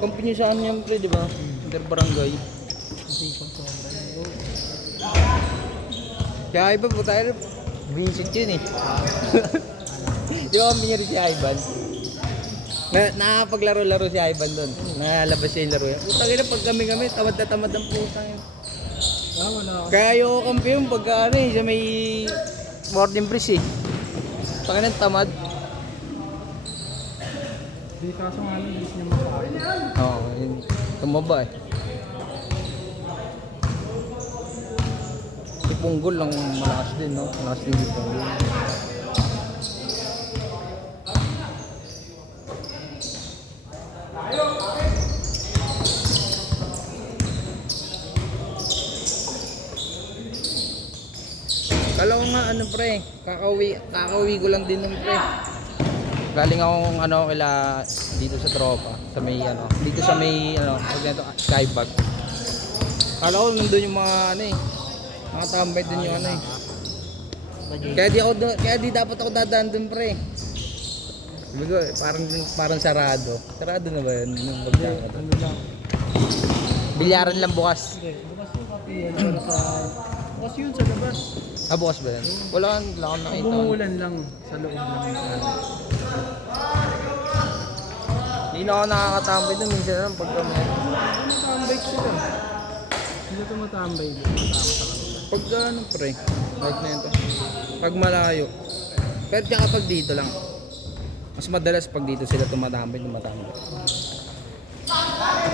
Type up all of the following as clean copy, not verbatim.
Company saan yan pre, di ba? Inter barangay. Kaya iba po tayo, Vincent yun eh. Di ba kami niya rin si Ivan? Nakapaglaro-laro si Ivan doon. Nalalabas siya yung laro yan. Putang ina, pag kami, tamad na tamad ang putang yun. Wala. Kaya ayoko kampi yung pagka ano eh, sa may boarding bridge eh. Pakinan tamad. Di kaso nga lang, hindi niya masakit. Oo, yun. Tumaba eh. Si Punggol lang malakas din, no? Malakas din si Punggol. Kala ko nga ano pre, kakauwi ko lang din nun pre. Galing akong ano kila dito sa tropa, sa may ano, dito sa may ano, dito Skybag. Kala ko nandun yung mga ano eh, mga tambay dun yung ano eh. Kaya di dapat ako dadaan dun pre. Sabi ko, parang sarado. Sarado na ba yun? Nung pagkakata. Ano lang. Bilyaran lang bukas. Sige, bukas yung kape yan. Bukas yun sa labas. Ah, bukas ba yan? Wala akong nakita. Bumulan lang sa loob lang. Hindi na ako nakakatambay doon. Minsan lang pag kami. Tumatambay sila. Hindi tumatambay. Tumatama sa kanila. Pag ano pre, like na ito. Pag malayo. Pero tsaka pag dito lang. Mas madalas pag dito sila tumatambay.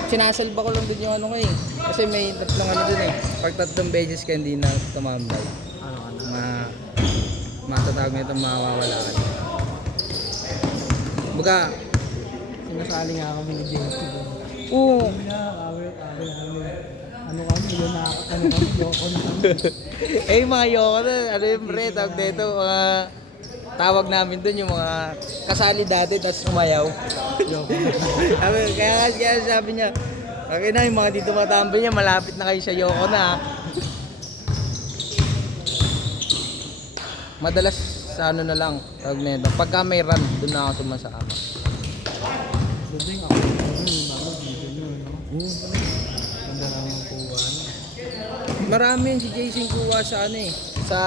Sinasalba ko lang din yung ano ko eh. Kasi may tatlong ano dun eh. Pag tatlong beses ka hindi na tumambay. Ano ka na? Matatawag nito mawawala ka. Baga, Sinasali nga kami ni James. oo. Awit. Ano kami, yun na, ano kami, yoko na kami. Eh mga yoko na, ano yung pre, tawag dito, mga tawag namin dun yung mga kasali dati tapos umayaw. kaya sabi niya, okay na yung mga dito matambay niya, malapit na kayo sa yoko na. Madalas sa ano na lang, tawag nito, pagka may run, dun na ako sumasama. Duding ako, yung mga video nyo, no? Ganda lang yung kuwan. Marami yun si Jason kuha sa ano eh, sa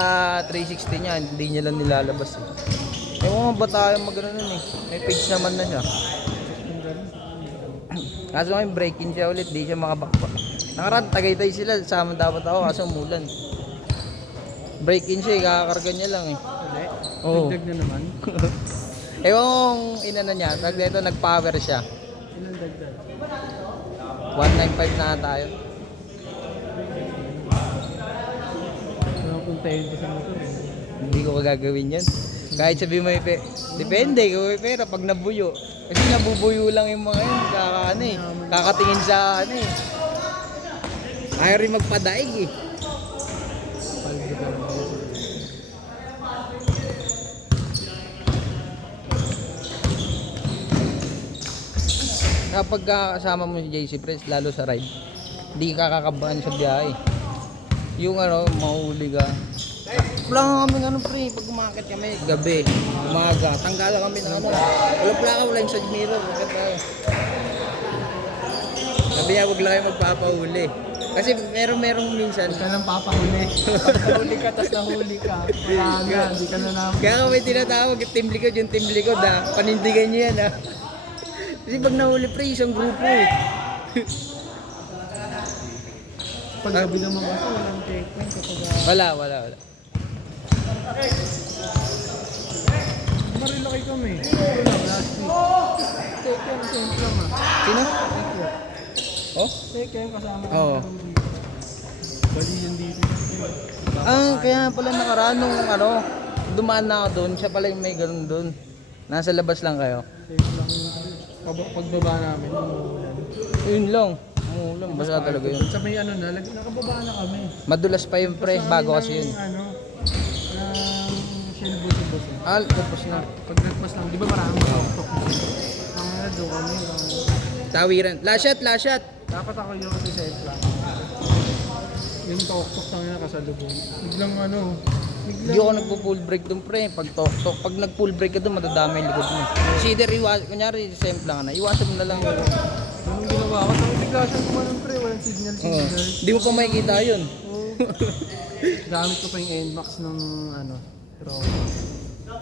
360 niya, hindi niya lang nilalabas eh. Ewan nga ba tayo mag-ano nun eh, may page naman na siya. Kaso ngayon break-in siya ulit, di siya makabakbak. Nakaraan, Tagaytay sila, sama dapat ako kaso umulan. Break-in siya eh, kakakarga niya lang eh. Hindi? Oo. Dagdag na naman. Ewan kung inano niya, tag dito nag-power siya. Ilan dagdag? 195 na tayo. Wala kong tayo sa motor. Hindi ko gagawin yan. Kahit sabi mo may depende kung may pera pag nabuyo. Kasi nabubuyo lang yung mga yun, ano eh, kakatingin sa ano eh. Ayaw rin magpadaig eh. Paldo ka lang. Kapag kasama mo si JC Press, lalo sa ride, hindi ka kakabahan sa biyahe. Yung ano, mahuli ka. Wala nga kami ano pre, pag umakit kami, gabi, umaga, tanggalan kami ng ano. Wala plaka, wala yung side mirror. Sabi niya, huwag lang kayo magpapahuli. Kasi merong minsan. Huwag ka nang papahuli. Pag nahuli ka, tas nahuli ka. Wala na, hindi ka na naman. Kaya kami tinatawag, team likod, yung team likod ha. Panindigan niyo yan ha. Kasi pag nahuli pre, isang grupo eh. Pag gabi naman kasi, walang checkpoint kapag... Wala. Marilaki kami. Last week. Take yan, same lang ah. Sino? Take yan. Oh? Take yan kasama ko. Oo. Bali yan dito. Kaya pala nakaraan nung ano, dumaan na ako doon, siya pala yung may ganun doon. Nasa labas lang kayo. Safe lang yun. Pagbaba namin, umuulan. Yun lang. Umulan, basta talaga yun. Sa may ano na, nakababa na kami. Madulas pa yung pre, bago kasi yun. Ano, ng Shell Bus. Tapos na. Pag nagpas lang, di ba maraming tok-tok mo? Ang doon kami. Tawiran. Last shot. Dapat ako yung kasi safe lang. Yung tok-tok lang na kasalubong. Biglang ano, Hindi ako nagpo-full break doon pre, pag tok-tok. Pag nag-full break ka doon, madadama yung likod mo. Consider, kunyari, simple lang na. Iwasan mo na lang yun. Ganun ginawa ko. Tapos bigla siyang kumanon pre, walang signal. Oo. Di mo pa makikita yun. Oo. Gamit ko pa yung NMAX ng ano, tropa.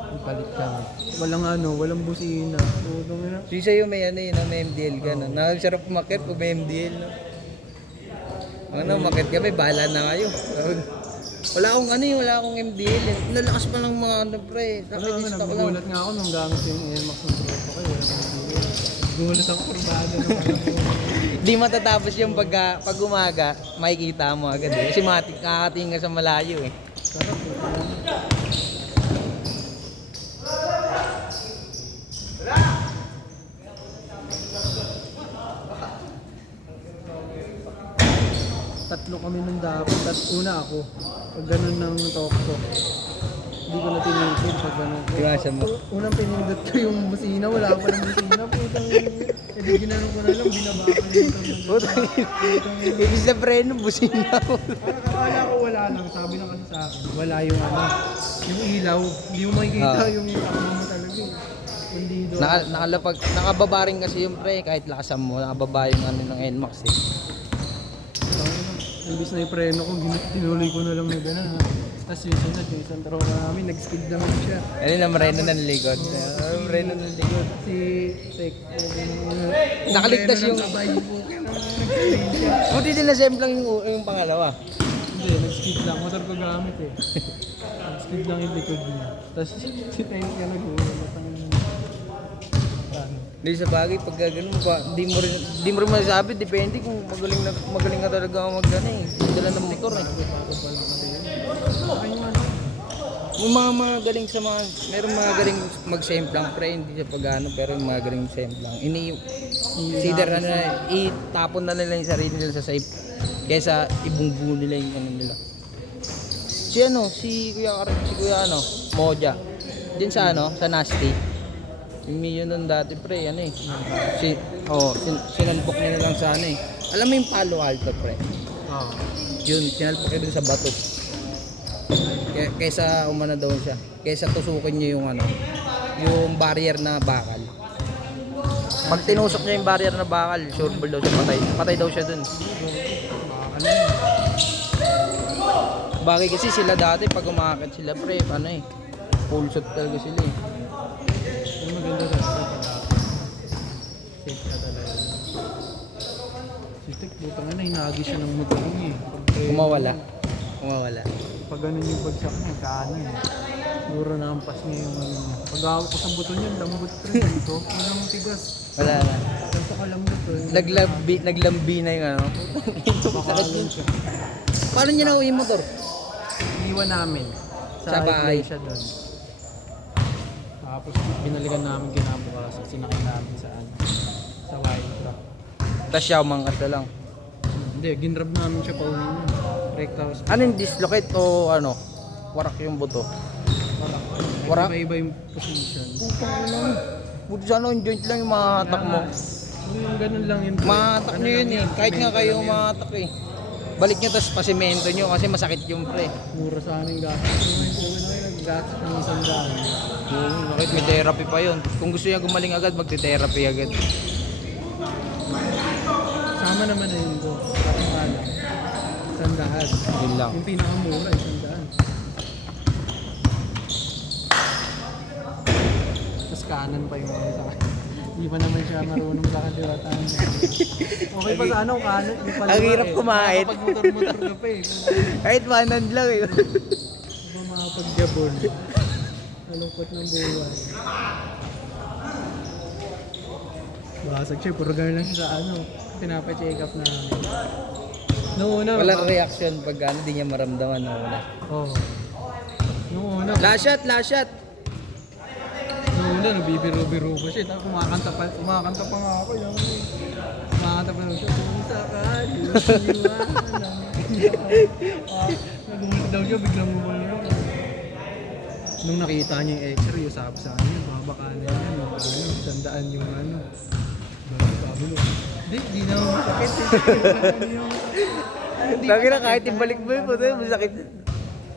Ipalit kami. Walang busina. Tutong na. Si sa'yo may ano yun, may MDL ka no. Nakasarap makit pag may MDL no. Ano, makit kami, bahala na kayo. Wala akong ano wala akong MDL eh. Lalakas pa ng mga ano pre. Ano, Nakikita ko lang. nagugulat nga ako nung gamit yung NMAX ng tropa ko. Walang busina. Nagugulat ako kurbado ng Di matatapos yung pag umaga, makikita mo agad eh. Kasi kakatingin ka sa malayo eh. Sarap eh. Tatlo kami nung dapat. Una ako. Pag ganun ng talk ko. Hindi ko na tinitid pag ganun. Iwasan mo. Unang pinindot ko yung busina. Wala pa ng busina. Putang ina. Eh di ginanong ko na lang. Binabakan yung Putang ibig sa preno, busina mo. Akala ko wala lang. Sabi lang kasi sa akin. Wala yung ano. Yung ilaw. Hindi mo makikita yung takbo mo talaga eh. Kundi doon. Nakababa rin kasi yung pre, kahit lakasan mo, nakababa yung ano ng NMAX eh. Imbis na yung preno ko, tinuloy ko na lang na gano'n ha. Tapos yung sunod, yung isang tropa namin, nag-skid naman siya. Ano na, mareno ng likod. Mareno ng likod. Si Tek, Nakaligtas yung... sabay yung buke na nag-skid siya. Buti din na-semplang yung pangalawa. Hindi, nag-skid lang. Motor ko gamit eh. Nag-skid lang yung likod niya. Tapos si Tek ka nag-uulat ang... Hindi sa bagay, pag gano'n pa, di mo rin masasabi, depende kung magaling na talaga mag ano eh. Dala ng motor eh. Yung mga magaling sa mga, meron mga galing mag-semplang pre, hindi sa pag ano, pero yung mga galing semplang. Consider ano na, itapon na nila yung sarili nila sa safe, kaysa ibungbu nila yung ano nila. Si Kuya Moja, din sa ano, sa Nasty. Yung yun nun dati pre, ano eh. Sinalpok niya na lang sa ano eh. Alam mo yung Palo Alto pre? Oo. Yun, sinalpok niya dun sa bato. Kaysa umana daw siya. Kaysa tusukin niya yung ano, yung barrier na bakal. Pag tinusok niya yung barrier na bakal, sure ball daw siya patay. Patay daw siya dun. Bagay kasi sila dati pag umakit sila pre, ano eh. Full shot talaga sila eh. Yung maganda talaga pag safe ka talaga. Si Tek, buta nga na, hinagi siya ng motor niya eh. Kumawala. Pag ganun yung bagsak niya, kanan eh. Siguro naampas niya yung ano niya. Pag hawak ko sa buto niya, lambot pa rin dito. Walang tigas. Wala na. Basta kalambot to. Naglambi na yung ano. Pakalon siya. Paano niya nauwi yung motor? Iniwan namin. Sa bahay. Siya doon. Tapos binalikan namin kinabukasan. Sinakay namin sa ano. Sa wire truck. Tapos siya umangkas na lang. Hindi, ginrab namin siya pa uwi niya. Recta house. Ano yung dislocate o ano? Warak yung buto. Warak? Iba-iba yung position. Putang ina. Buti sana yung joint lang yung mahatak mo. Yung ganun lang yun. Mahatak nyo yun eh. Kahit nga kayo mahatak eh. Balik nyo tapos pasimento nyo kasi masakit yung pre. Mura sa amin gastos. Nag-gastos ng $100. Bakit may therapy pa yun? Kung gusto niya gumaling agad, magte-therapy agad. Sama naman na yun ko. Kasi nga lang. $100. Yun lang. Yung pinakamura, $100. Tapos kanan pa yung ano sa akin. Hindi pa naman siya marunong sa kaliwatan. Okay pa sa ano, kanan. Ang hirap kumahit. Kapag motor-motor ka pa eh. Kahit manan lang eh. Hindi pa makapag-jabon. Nalungkot ng buwan. Basag siya, puro gano'n lang siya sa ano. Pinapa-check up na. Noong una. Walang reaction pag ano, di niya maramdaman na una. Oo. Noong una. Last shot! Noong una, nabibiro-biro pa siya. Tapos kumakanta pa nga ako. Yung, kumakanta pa siya. Pumunta ka, nagumulog daw siya, biglang gumulog. Nung nakita niya yung x-ray, yung sabi sa kanya, baka na yan, sandaan yung ano. Sabi mo, di na masakit. Lagi na kahit ibalik mo yun, masakit.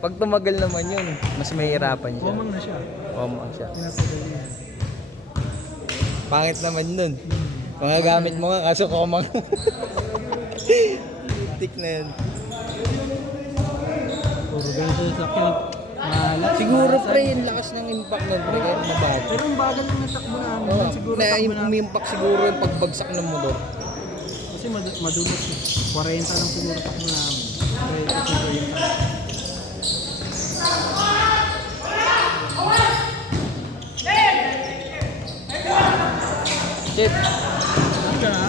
Pag tumagal naman yun, mas mahihirapan siya. Komang na siya. Komang siya. Pinapadali niya. Pangit naman nun. Mga gamit mo nga, kaso komang. Tik na yun. Puro ganito sa sakyan. Malas. Siguro pre, yung lakas ng impact nun pre, kaya mabago. Pero ang bagal ng natakbo namin. Oo, Siguro na takbo namin. umimpact siguro yung pagbagsak ng motor. Kasi madulot eh. 40 lang siguro takbo namin. Kaya siguro yung Shit! Ano ka na?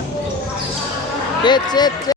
Shit!